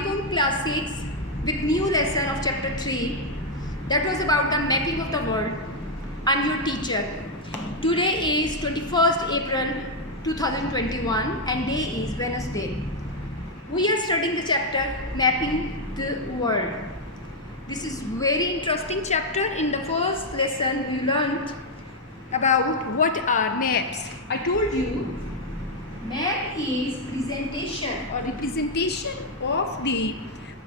Assalamualaikum class 6 with new lesson of chapter 3 that was about the mapping of the world. I'm your teacher. Today is 21st April 2021 and day is Wednesday. We are studying the chapter mapping the world. This is very interesting chapter. In the first lesson we learned about what are maps. I told you map is presentation or representation of the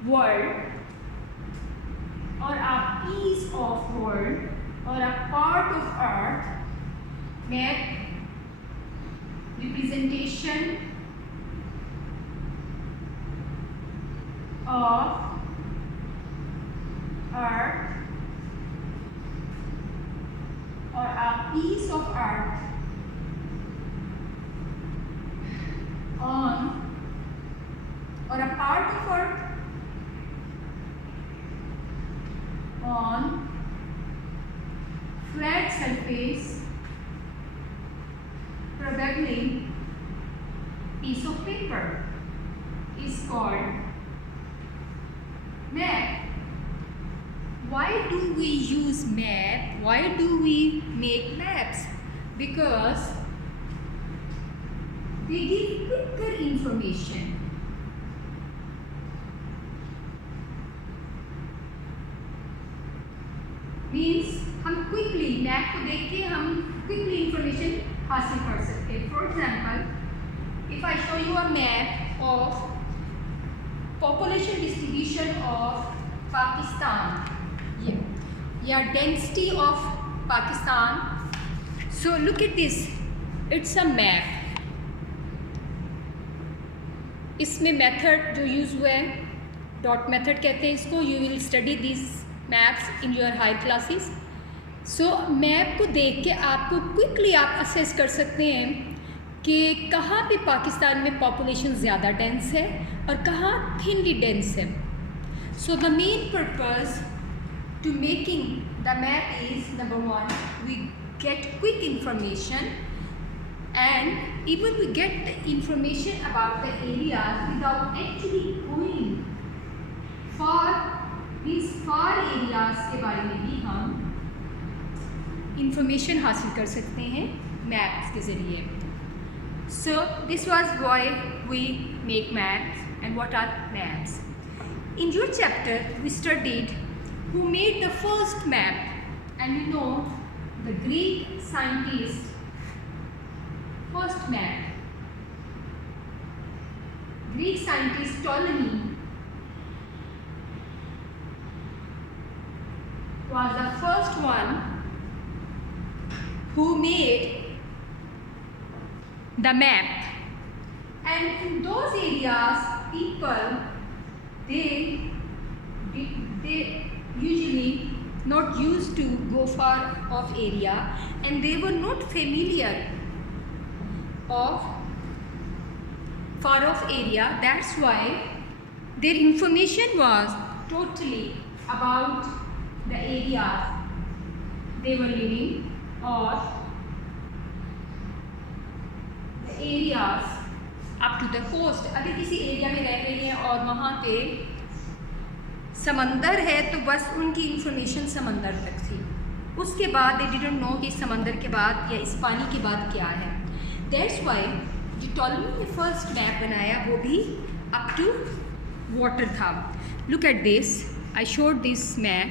world or a piece of world or a part of earth. Map representation of earth or a piece of earth on or a part of earth on flat surface, probably piece of paper, is called map. Why do we use map? Why do we make maps? Because they give quicker information. Means हम quickly map को देख के हम quickly information हासिल कर सकते हैं. For example, if I show you a map of population distribution of Pakistan, yeah, density of Pakistan. So look at this. It's a map. इसमें मेथड जो यूज़ हुआ है डॉट मेथड कहते हैं इसको. You will study this maps in your high classes. So map को देख के आपको क्विकली आप असेस कर सकते हैं कि कहाँ पे पाकिस्तान में पॉपुलेशन ज़्यादा डेंस है और कहाँ थिनली डेंस है. So the main purpose to making the map is number 1, we get quick information. And even we get the information about the areas without actually going far. These far areas के बारे में भी हम information हासिल कर सकते हैं maps के ज़रिए. So this was why we make maps. And what are maps? In your chapter we studied who made the first map, and we know the Greek scientist. First map, Greek scientist Ptolemy was the first one who made the map. And in those areas, people they usually not used to go far off area, and they were not familiar of far off area. That's why their information was totally about the areas they were living or the areas up to the coast. अगर किसी area में रह रही हैं और वहाँ पे समंदर है तो बस उनकी इंफॉर्मेशन समंदर तक थी. उसके बाद they didn't know कि समंदर के बाद या इस पानी के बाद क्या है. That's why जो टॉलमी ने फर्स्ट मैप बनाया वो भी अप टू वाटर था. Look at this. I showed this map.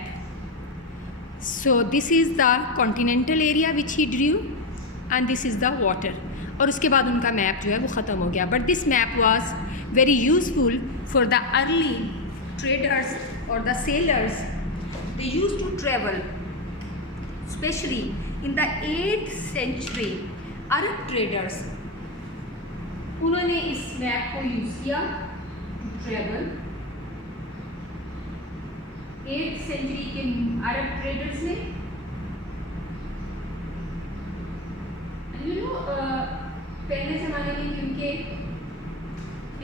So this is the continental area which he Drew and this is the water. और उसके बाद उनका मैप जो है वो ख़त्म हो गया. But this map was very useful for the early traders और the sailors. They use to travel specially in the 8th century. Arab traders उन्होंने इस मैप को यूज़ किया ट्रेवल. 8th century के अरब ट्रेडर्स ने पहले ज़माने में क्योंकि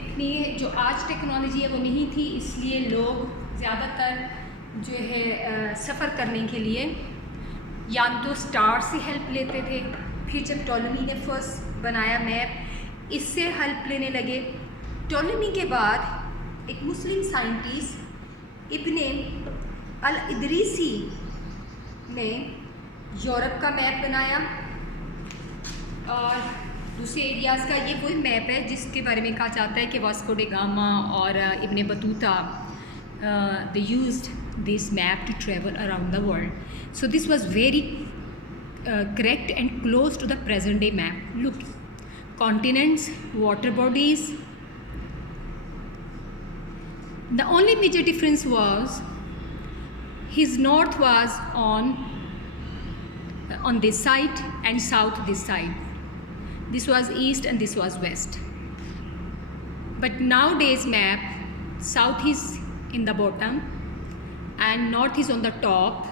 इतनी जो आज टेक्नोलॉजी है वो नहीं थी, इसलिए लोग ज़्यादातर जो है सफ़र करने के लिए या तो स्टार से हेल्प लेते थे. फिर जब टॉलमी ने फर्स्ट बनाया मैप, इससे हेल्प लेने लगे. टॉलमी के बाद एक मुस्लिम साइंटिस्ट इब्ने अल-इदरीसी ने यूरोप का मैप बनाया, और दूसरे एरियाज़ का ये कोई मैप है जिसके बारे में कहा जाता है कि वास्को डे गामा और Ibn Battuta they used this map to travel around the world. So this was very correct and close to the present day map. Look, continents, water bodies. The only major difference was his north was on this side and south this side. This was east and this was west. But nowadays map, south is in the bottom and north is on the top.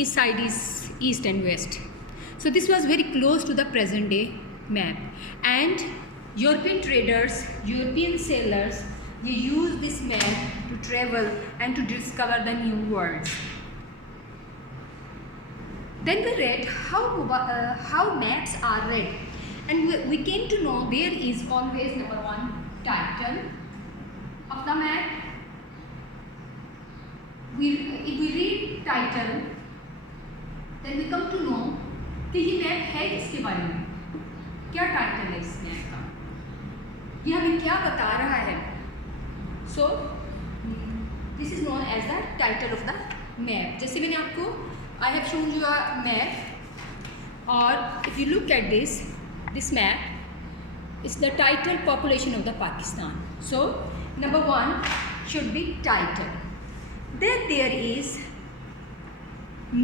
East side is east and west. So this was very close to the present day map. And European traders, European sailors, they used this map to travel and to discover the new worlds. Then we read how maps are read, and we came to know there is always number one title of the map. If we read title, then we come to know कि ये map है किसके बारे में, क्या title है इस map का, ये हमें क्या बता रहा है. So this is known as the title of the map. जैसे मैंने आपको I have shown you a map, और if you look at this map is the title population of the Pakistan. So number one should be title. Then there is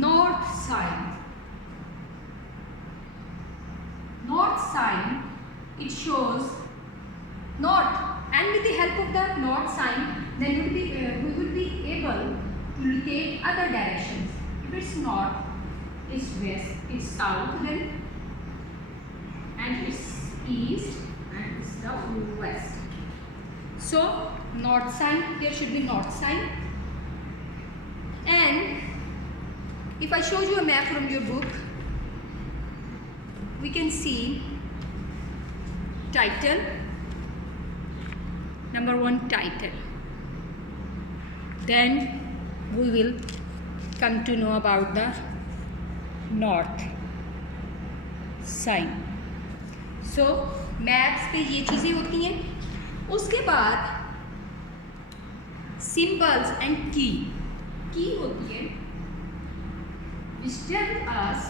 north sign. North sign, it shows north, and with the help of the north sign, then we will be able to locate other directions. If it's north, it's west, it's south, then and it's east, and it's the west. So north sign, there should be north sign. And if I show you a map from your book, we can see title, number one title. Then we will come to know about the north sign. So maps पे ये चीज़ें होती हैं. उसके बाद symbols and key होती है which tell us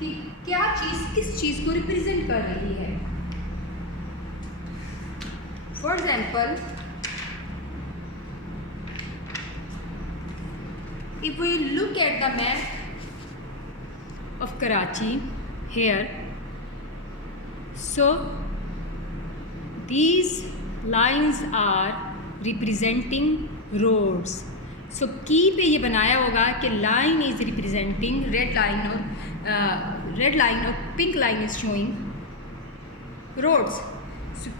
कि क्या चीज़ किस चीज़ को रिप्रेजेंट कर रही है. For example, if we look at the map of Karachi here, so these lines are representing roads. So की पे ये बनाया होगा कि line is representing red line or pink line is showing roads. So,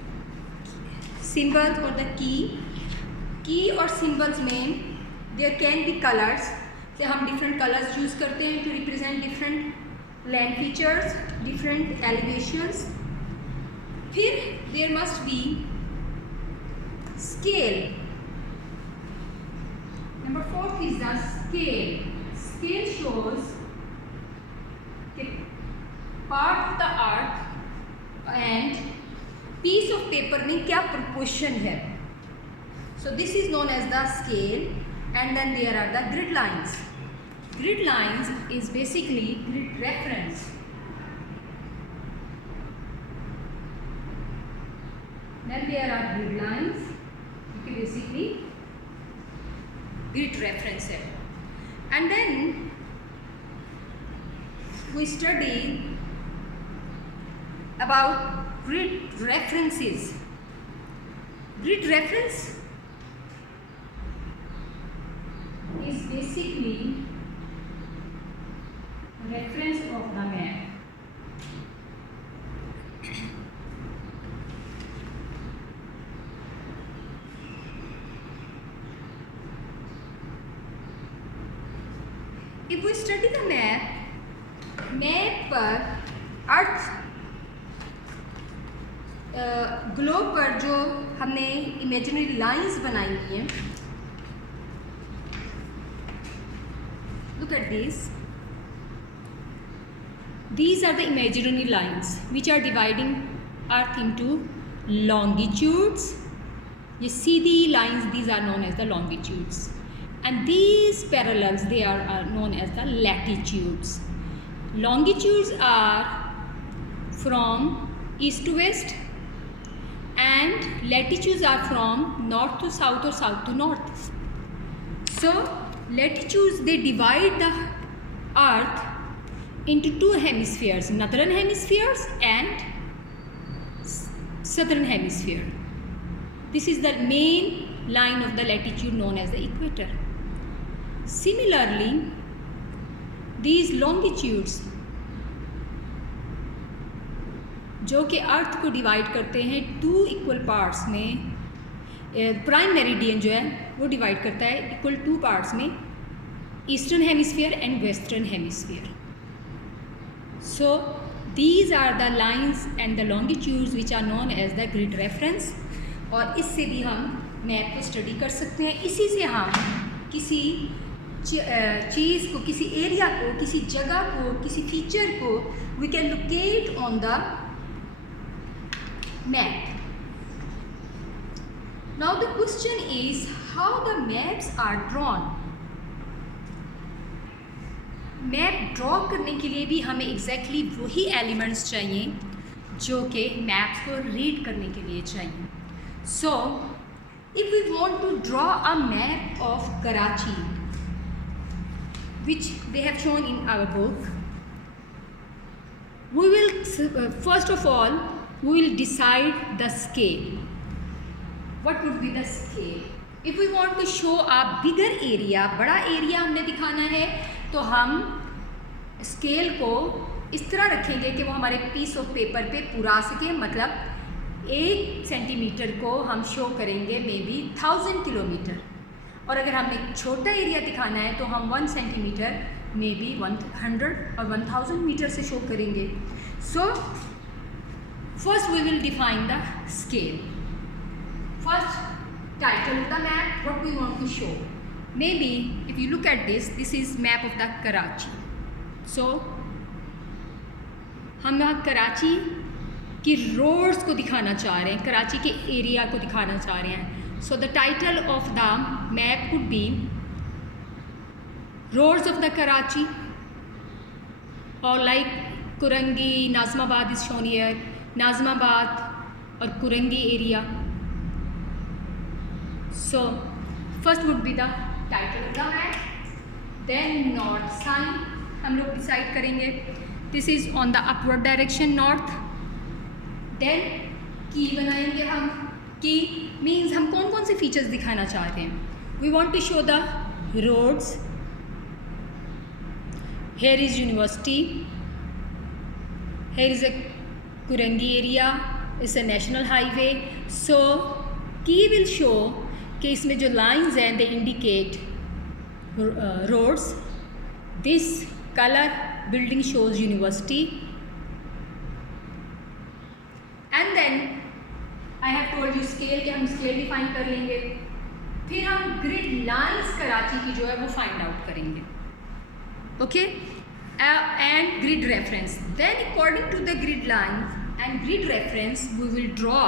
symbols for the key और symbols में there can be colors. से हम different colors use करते हैं to represent different land features, different elevations. फिर there must be scale. Number 4 is the scale. Scale shows the part of the earth and piece of paper में क्या proportion है. So this is known as the scale, and then there are the grid lines. Grid lines is basically grid reference. Then there are grid lines, okay, basically grid reference है. And then we study about grid references. Grid reference is basically reference of the map. If we study the map पर अर्थ globe पर पर जो हमने imaginary lines बनाई हुई हैं, look at these. These are the imaginary lines which are dividing Earth into longitudes. ये सीधी lines, these are known as the longitudes, and these parallels, they are known as the latitudes. Longitudes are from east to west, and latitudes are from north to south or south to north. So latitudes, they divide the Earth into two hemispheres, northern hemispheres and southern hemisphere. This is the main line of the latitude known as the equator. Similarly, these longitudes जो कि अर्थ को divide करते हैं two equal parts में, prime meridian जो है वो divide करता है इक्वल टू पार्ट्स में, eastern hemisphere and western hemisphere. So these are the lines and the longitudes which are known as the grid reference. और इससे भी हम मैप को स्टडी कर सकते हैं. इसी से हम किसी चीज़ को, किसी एरिया को, किसी जगह को, किसी फीचर को we can locate on the map. Now the question is how the maps are drawn. Map draw करने के लिए भी हमें एग्जैक्टली वही एलिमेंट्स चाहिए जो कि मैप्स को रीड करने के लिए चाहिए. So if we want to draw a map of Karachi, which they have shown in our book, we will first of all we will decide the scale. What would be the scale? If we want to show a bigger area, बड़ा area हमने दिखाना है, तो हम scale को इस तरह रखेंगे कि वो हमारे पीस ऑफ पेपर पे पूरा आ सके. मतलब 1 सेंटीमीटर को हम शो करेंगे मे बी 1000 किलोमीटर, और अगर हमने एक छोटा एरिया दिखाना है तो हम 1 सेंटीमीटर मे बी 100 और 1000 मीटर से शो करेंगे. So first we will define the scale. First, title of the map, what we want to show. Maybe if you look at this, this is map of the Karachi. So हम यहाँ कराची की roads को दिखाना चाह रहे हैं, कराची के area को दिखाना चाह रहे हैं. So the title of the map could be roads of the Karachi, और like Korangi, Nazimabad is shown here, Nazimabad और Korangi area. So first would be the title of the map, then north sign हम लोग डिसाइड करेंगे. This is on the upward direction north. Then की बनाएंगे हम. की means हम कौन कौन से फीचर्स दिखाना चाहते हैं. We want to show the roads. Here is university. Here is a Kurangi area. It's a national highway. So की will show कि इसमें जो लाइंस हैं they indicate roads. This colour building shows university. And then I have told you scale, कि हम scale define कर लेंगे. फिर हम ग्रिड लाइंस कराची की जो है वो फाइंड आउट करेंगे. Okay, and grid reference. Then according to the grid lines and grid reference we will draw.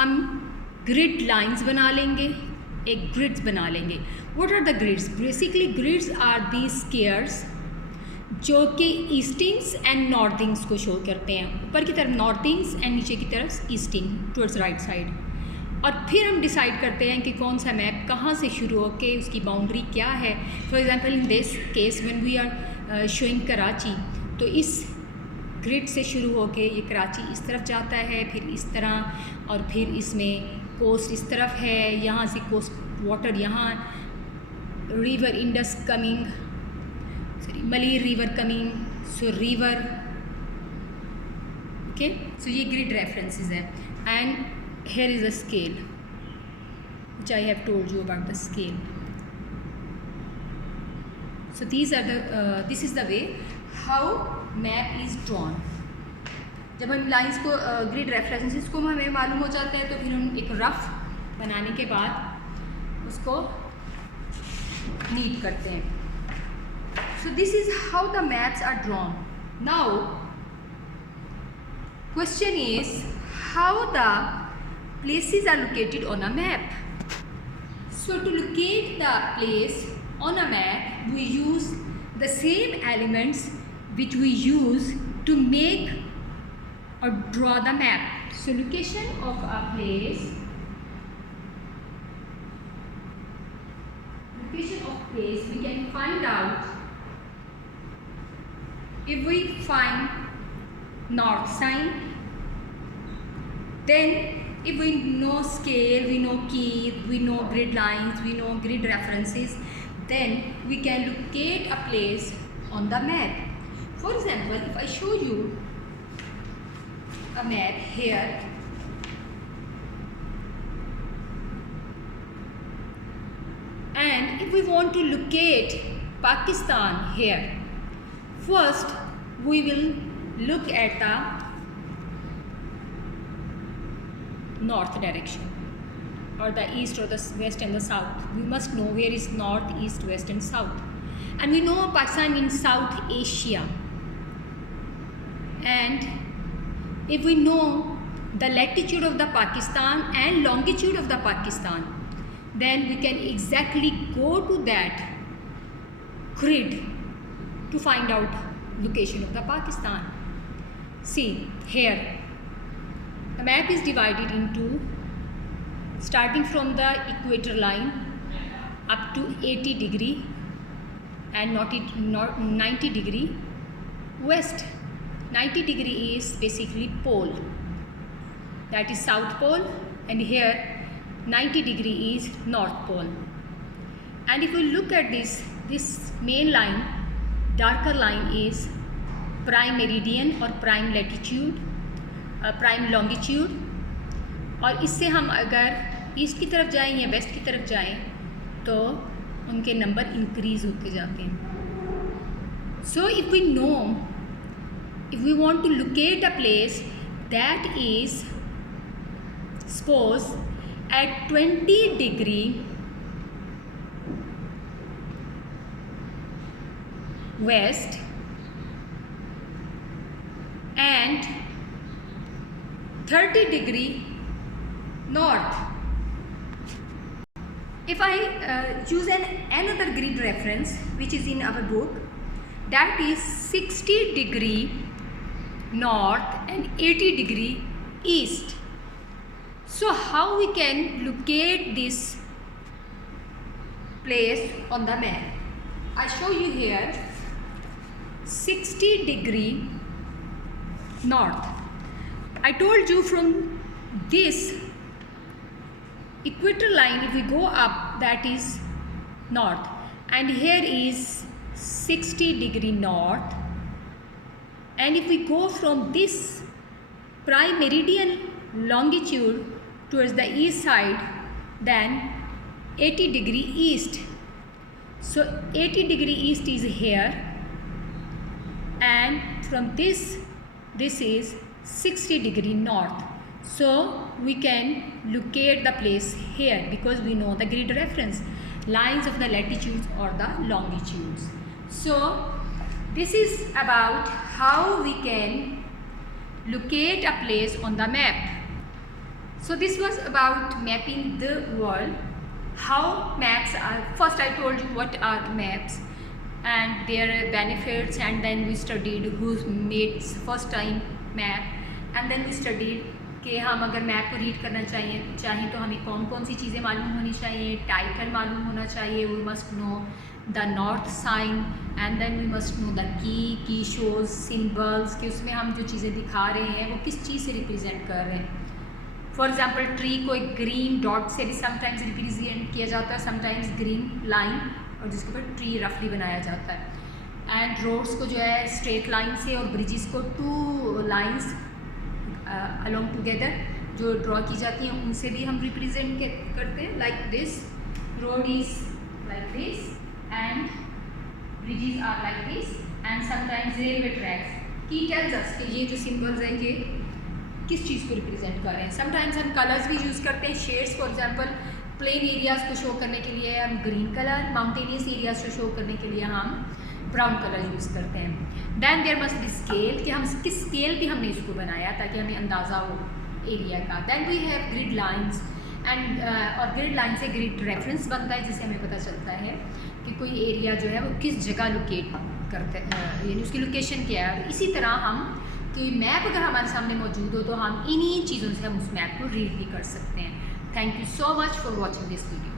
हम ग्रिड लाइंस बना लेंगे, एक ग्रिड्स बना लेंगे. What are the grids? Basically grids are the squares जो कि ईस्टिंग्स एंड नॉर्थिंग्स को show करते हैं. ऊपर की तरफ नॉर्थिंग्स एंड नीचे की तरफ ईस्टिंग टुवर्ड्स राइट साइड. और फिर हम डिसाइड करते हैं कि कौन सा मैप कहाँ से शुरू हो के उसकी बाउंड्री क्या है. For example in this case when we are showing Karachi, तो इस ग्रिड से शुरू होके ये कराची इस तरफ जाता है, फिर इस तरह, और फिर इसमें कोस्ट इस तरफ है, यहाँ से कोस्ट वाटर, यहाँ river Indus coming, sorry Malir river coming, so river. Okay, so ये ग्रिड रेफरेंसेस है. And here is a scale which I have told you about the scale. So these are the this is the way how map is drawn. जब हम lines को grid references को हमें मालूम हो जाता है तो फिर हम एक रफ बनाने के बाद उसको नीट करते हैं. So this is how the maps are drawn. Now question is how the places are located on a map. So to locate the place on a map we use the same elements which we use to make or draw the map. So location of a place, we can find out if we find north sign, then if we know scale, we know key, we know grid lines, we know grid references, then we can locate a place on the map. For example, if I show you a map here, and if we want to locate Pakistan here, first we will look at the north direction, or the east or the west and the south. We must know where is north, east, west and south. And we know Pakistan in South Asia. And if we know the latitude of the Pakistan and longitude of the Pakistan, then we can exactly go to that grid to find out location of the Pakistan. See here, the map is divided into, starting from the equator line up to 80 degree and not 90 degree west. 90 degree is basically pole, that is south pole, and here 90 degree is north pole. And if we look at this main line, darker line is prime meridian or prime latitude, prime longitude. और इससे हम अगर east की तरफ जाएं या waste की तरफ जाएं तो उनके नंबर इंक्रीज़ होते जाते हैं. So if we know, if we want to locate a place that is suppose at 20 degree west and 30 degree north. If I choose another grid reference which is in our book, that is 60 degree north and 80 degree east. So how we can locate this place on the map? I show you here 60 degree north. I told you from this equator line, if we go up, that is north, and here is 60 degree north, and if we go from this prime meridian longitude towards the east side, then 80 degree east. So 80 degree east is here, and from this is 60 degree north. So we can locate the place here because we know the grid reference, lines of the latitudes or the longitudes. So this is about how we can locate a place on the map. So this was about mapping the world. How maps are, first I told you what are maps and their benefits, and then we studied who made first time map, and then we studied कि हम अगर map को read करना चाहें तो हमें कौन कौन सी चीज़ें मालूम होनी चाहिए. टाइटल मालूम होना चाहिए, we must know the north sign, and then we must know the key shows symbols कि उसमें हम जो चीज़ें दिखा रहे हैं वो किस चीज़ से रिप्रेजेंट कर रहे हैं. फॉर एग्जांपल ट्री को एक ग्रीन डॉट से भी समटाइम्स रिप्रेजेंट किया जाता है, समटाइम्स ग्रीन लाइन, और जिसके ऊपर ट्री रफली बनाया जाता है. एंड रोड्स को जो है स्ट्रेट लाइन से, और ब्रिजेस को टू लाइंस अलोंग टुगेदर जो ड्रॉ की जाती हैं उनसे भी हम रिप्रेजेंट करते हैं. Like this road is like this and bridges are like this, and sometimes railway tracks. Key tells us कि ये जो सिंबल्स हैं ये किस चीज़ को रिप्रेजेंट कर रहे हैं। समटाइम्स हम कलर्स भी यूज़ करते हैं, shades for example plain areas को शो करने के लिए हम ग्रीन कलर, माउंटेनियस एरियाज़ को शो करने के लिए हम ब्राउन कलर यूज़ करते हैं। Then there must be scale कि हम किस स्केल पे हमने इसको बनाया ताकि हमें अंदाज़ा हो एरिया का। Then we have grid lines and और ग्रिड लाइन से ग्रिड रेफरेंस बनता है जिससे हमें पता चलता है कि कोई एरिया जो है वो किस जगह लोकेट करते यानी उसकी लोकेशन क्या है। इसी तरह हम कोई मैप अगर हमारे सामने मौजूद हो तो हम इन्हीं चीज़ों से हम उस मैप को रीड भी कर सकते हैं। Thank you so much for watching this video.